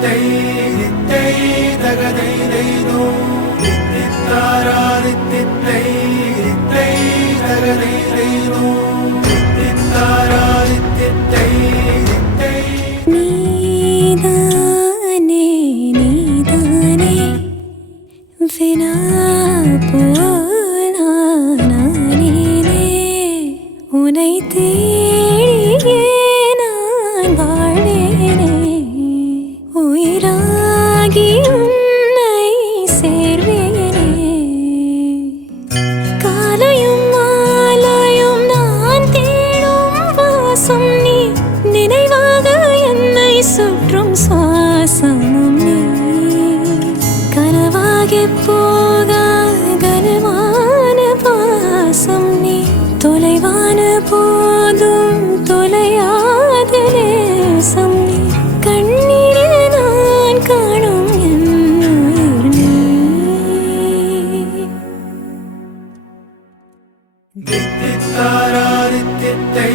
தித்தை தித்தை தகதை தைதோ தித்தித்தாரா தித்தை தித்தை தகதை தைதோ தித்தித்தாரா தித்தை தித்தை நீதானே நீதானே வினா போனானே உனை தேடியே நான் வாழ்வேனே உயிராகி உன்னை சேர்வேனே காலையும் மாலையும் நான் தேடும் வாசம் நீ நினைவாக என்னை சுற்றும் சுவாசமும் நீ கனவாகி போகா கனவான பாசம் நீ தொலைவான போதும் தொலையாத நேசம் நீ கண்ணீரில் நான் காணும் என் உயிர் நீ தித்தித்தாரா தித்தை